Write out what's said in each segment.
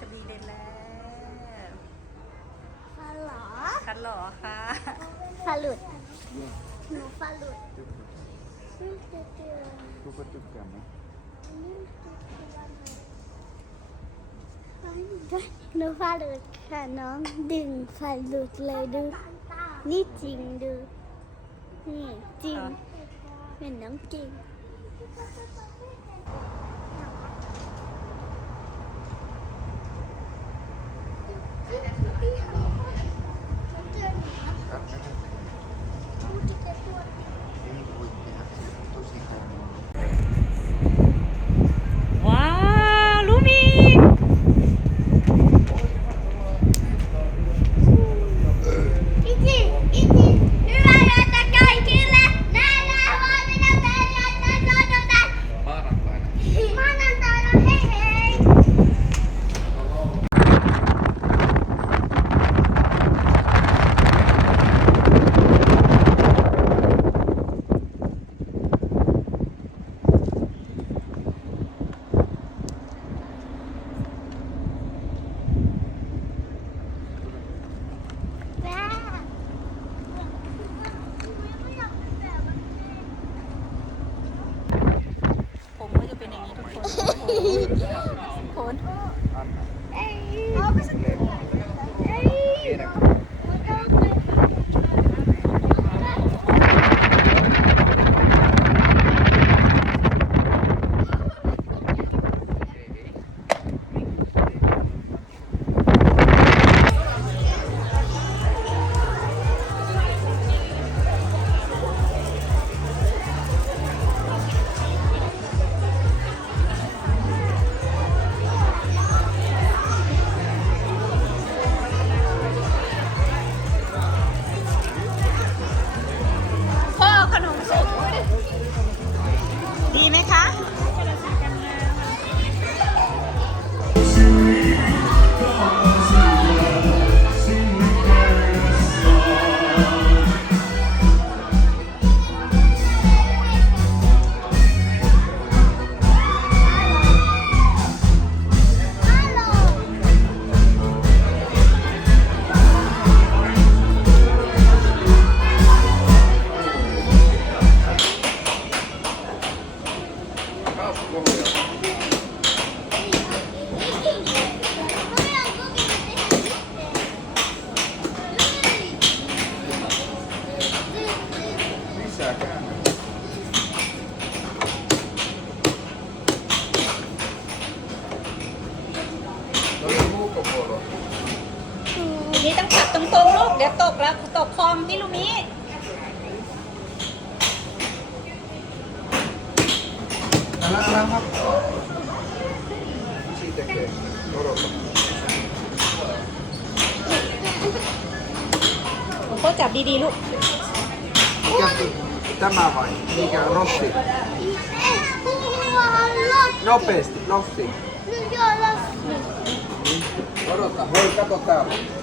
สวีเดนแล้วฟันเหรอคันหล่อค่ะฟันหลุดหนูฟันหลุด Tuo tykkäämme. หนูฟันหลุดค่ะน้องดึงฟันหลุดเลยดู นี่จริงดูนี่จริงเป็นน้องจริง จะ เดี๋ยวตกแล้วตกคลองพี่ลูมิ Älä, älä hakkaa. Isi tekee. Odota. โอ้โหจับดีๆลูก Mikä tämä vai? Mikä Rossi? Eh, mulla on lotti. Nopeasti, Rossi. Nyt jo lotti. Odota, hoi kato täällä. อ้าวเฮนรี่อังโกสลบปุลูมีลบปุ Loppu jo. เอาเปิดอายาให้หนูไม่ไม่ทำให้หนูทำอะไ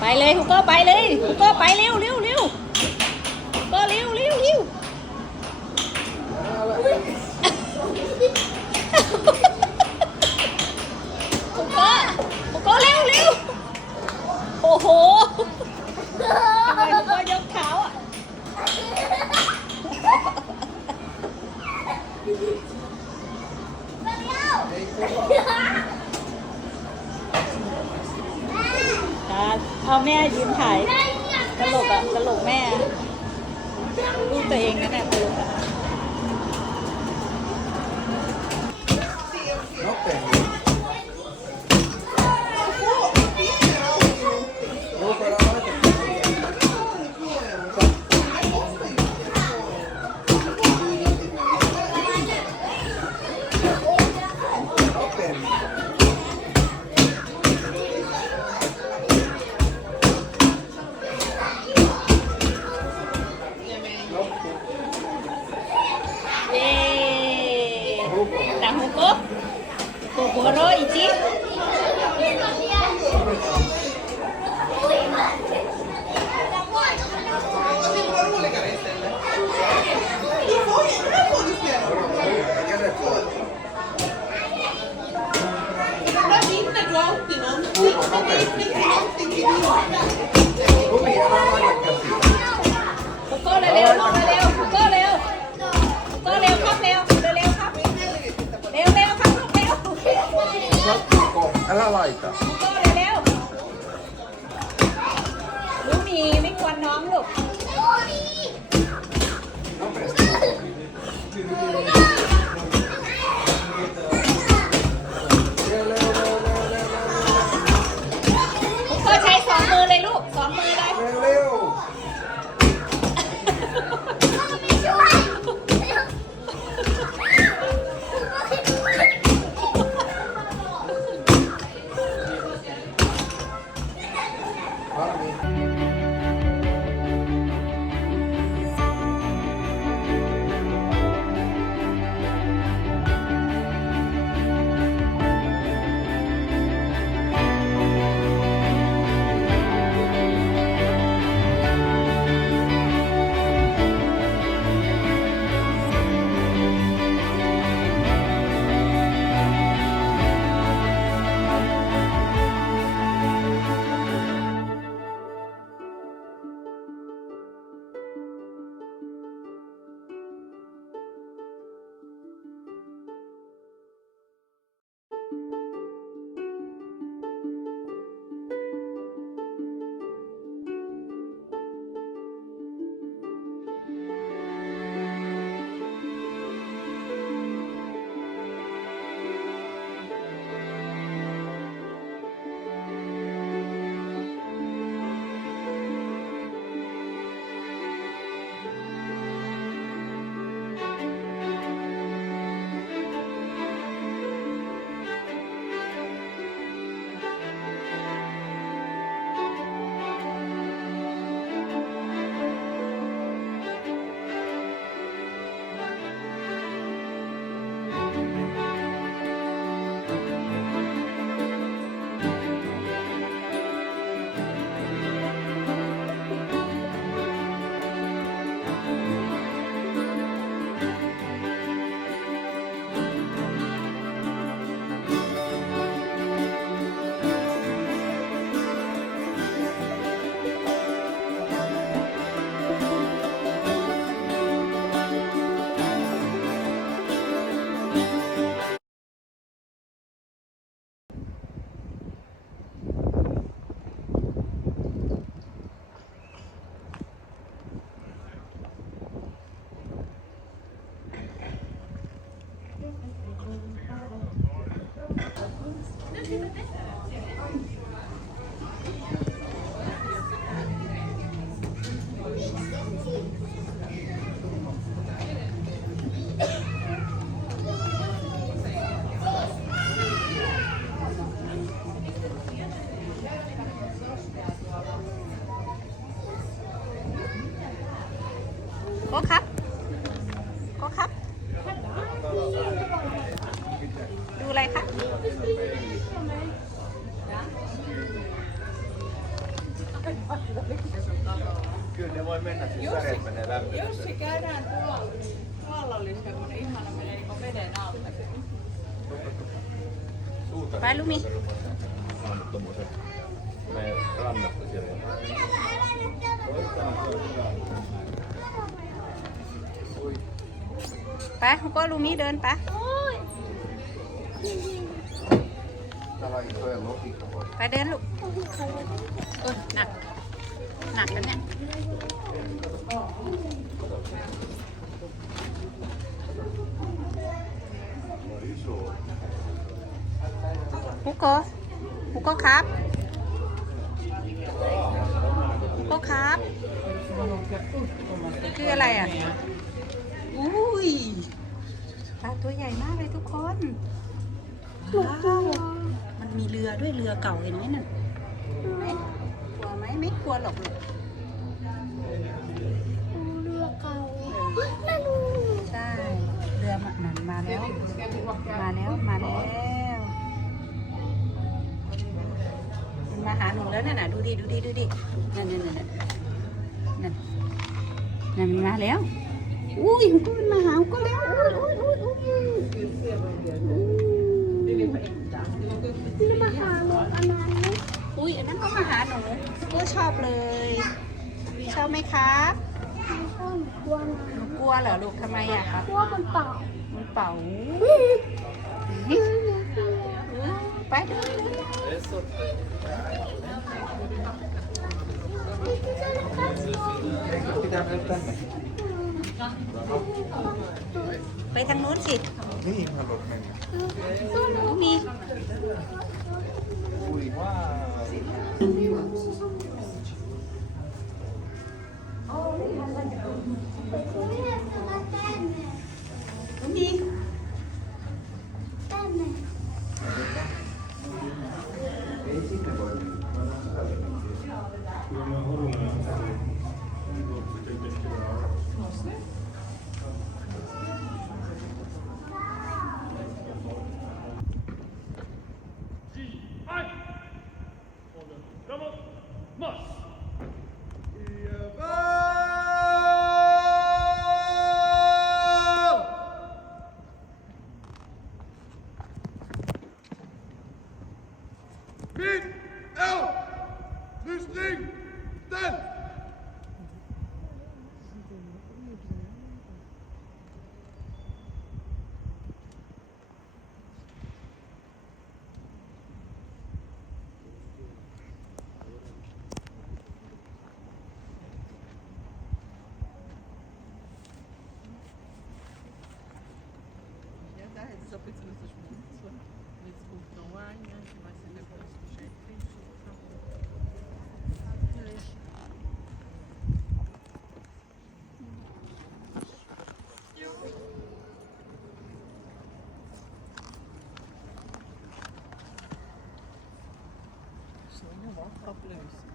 ไปเลยฮุกโก้ไปเลยฮุกโก้ไปเร็วเร็วเร็วฮุกโก้เร็วเร็วเร็ว ก Ela laita. Tá. Kyllä ne voi mennä, siis säreet menee lämpöön. Jos käydään tuolla, tuolla olisi semmoinen ihana menee niin veden alta. ไปลูกหมี Saanut tommosen meidän rannasta sieltä. ไปโกโก้ลูกหมี หนักนักแล้วเนี่ยฮุกโกฮุกโกครับฮุกโกครับ คืออะไรอะ อุ้ยปลาตัวใหญ่มากเลยทุกคนว้ามันมีเรือด้วยเรือเก่าเห็นไหมนั่นไหมกลัวไหมไม่ก ลัวหรอกลูกเรือเก่านั่นดูใช่เรือมันมาแล้ว Kävi มาแล้ว มาแล้วมันมาหาหนูแล้วน่ะน่ะดูดิ ดูดิ ดูดิ นั่นนั่นนั่นนั่นนั่นมันมาแล้ว อุ้ยมันก็มันมาหาก็แล้วอุ้ยอุ้ยอุ้ยอุ้ยอุ้ยนี่มาหาลูกอันนั้น อุ้ยอันนั้นก็มาหาหนูก็ชอบเลย ชอบไหมครับไม่ชอบกลัวนะหนูกลัวเหรอลูกทำไมอะครับกลัวมันเปล่ามันเป่าอื้ออุ๊ยไปดู Pitää mennä tänne. ไปทางนู้นสิ Mihin haluat mennä? มี Oh, we had like a Problems.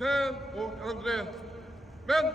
ben ook André. Ben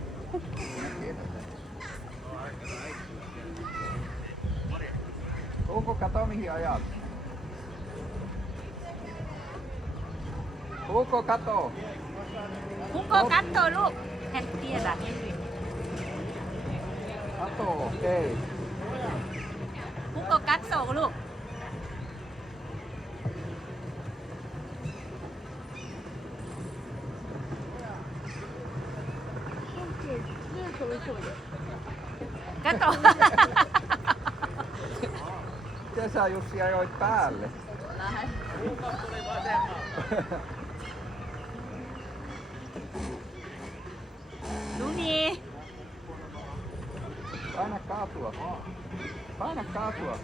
Onko kato mihin ajat? Onko kato? Uko cắt thôi lúc. Hết tia là. Kato, okei. Uko cắt sổ lúc. Kato. Kesä Jussi ajoit päälle. Vähän. Paina kaatua. Paina kaatua.